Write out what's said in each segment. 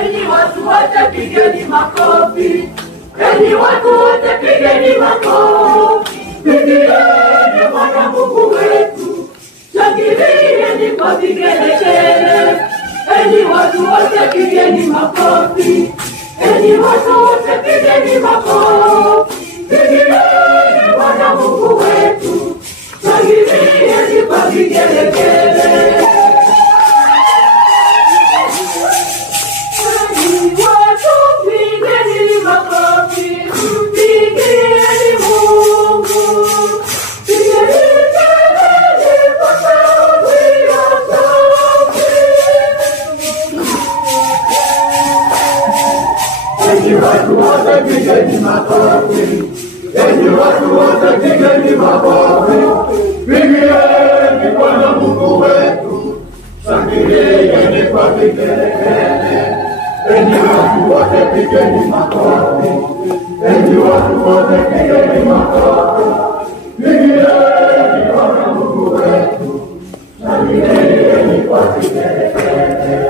Enyi watu wote pigeni makofi. Enyi watu wote pigeni makofi. Pigieni Bwana Mungu wetu. Shangilieni kwa vigelegele. Enyi watu wote pigeni makofi. Enyi watu wote pigeni makofi. Pigieni Bwana Mungu wetu. Shangilieni kwa vigelegele. Enyi watu wote pigeni makofi. Enyi watu wote pigeni makofi. Pigieni Bwana Mungu wetu. Shangilieni kwa vigelegele. Enyi watu wote pigeni makofi. Enyi watu wote pigeni makofi. Pigieni Bwana Mungu wetu. Shangilieni kwa vigelegele.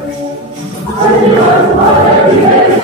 Enyi watu wote pigeni